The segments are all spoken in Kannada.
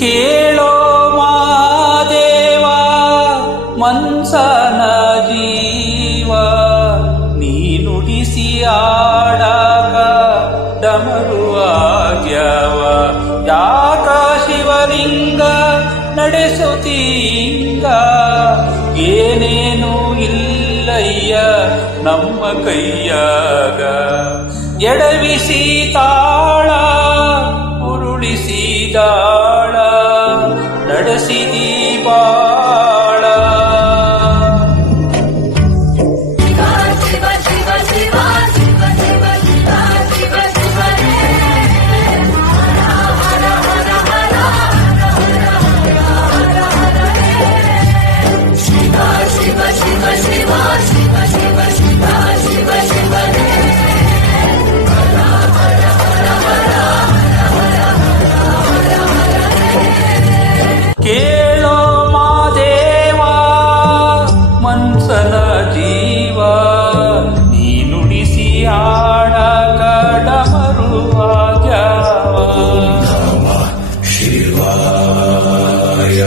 ಕೇಳೋ ಮಾದೇವ ಮನ್ಸನ ಜೀವ ನೀ ನುಡಿಸಿ ಆಡಾಕ ಡಮರುವ ಆಗ್ಯವ ಯಾಕ ಶಿವಲಿಂಗ ನಡೆಸುತ್ತೀಂಗ ಏನೇನು ಇಲ್ಲಯ್ಯ ನಮ್ಮ ಕೈಯಾಗ ಎಡವಿಸಿ ತಾಳ ಉರುಳಿಸಿದಾಳ ನಡೆಸಿದಿ ಬಾಳ ಕೇಳೋ ಮಾದೇವ ಮನ್ಸನ ಜೀವ ನೀ ನುಡಿಸಿ ಆಡ ಕಡಮರುವಾಗ್ಯಾವ ಶಿವಾಯ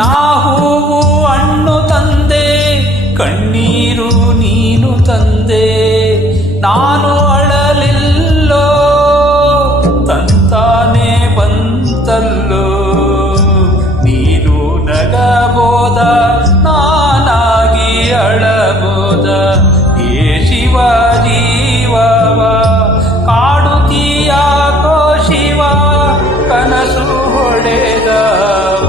ನಾ ಹೂವು ಹಣ್ಣು ತಂದೆ ಕಣ್ಣೀರು ನೀನು ತಂದೆ ನಾನು ಅಳಲಿಲ್ಲೋ ತಂತಾನೆ ಬಂತಲ್ಲೋ ನೀನು ನಗಬೋದ ನಾನಾಗಿ ಅಳಬೋದ ಏ ಶಿವ ಜೀವವ ಕಾಡುತ್ತೀಯಾಕೋ ಶಿವ ಕನಸು ಹೊಡೆದವ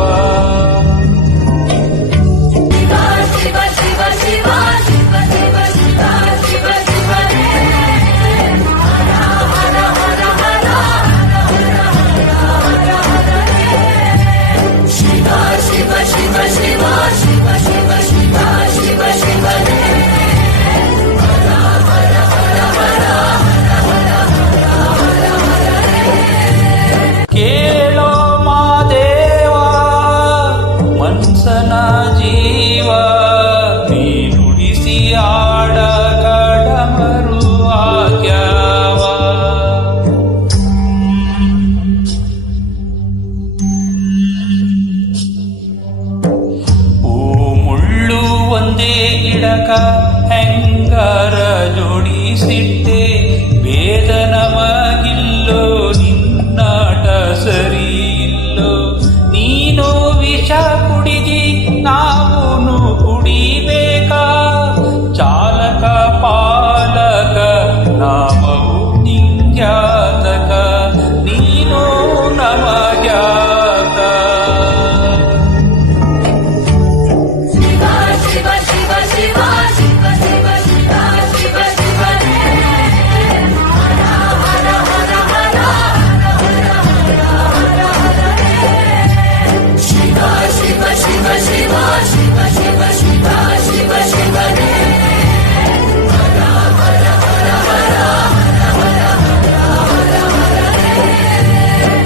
ಕೇಳೋ ಮಾದೇವ ಮನ್ಸನ ಜೀವ ನೀ ನುಡಿಸಿ ಆಡ ಕಡಮರು ಆಗ್ಯಾವ ಹೂ ಮುಳ್ಳು ಒಂದೇ ಗಿಡಕ ಹೆಂಗಾರ ಜೋಡಿಸಿಟ್ಟೆ ವೇದ ನಮಗಿಲ್ಲೋ ನಿನ್ನಾಟ ಸರಿ ಇಲ್ಲೋ ನೀನು ವಿಷ ಕುಡಿದಿ ನಾವೂನು ಕುಡಿಬೇಕಾ ಚಾಲಕ ಪಾಲಕ ನಾಮವು ನಿಂಗ್ಯಾತಕ ನೀನು ನಮಗ್ಯಾತ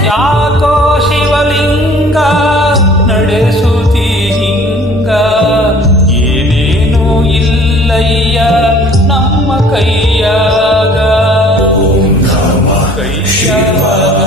ಯಾಕೋ ಶಿವಲಿಂಗ ನಡೆಸುತ್ತಿ ಹಿಂಗ ಏನೇನು ಇಲ್ಲಯ್ಯ ನಮ್ಮ ಕೈಯಾಗ ಕೈಯಾಗ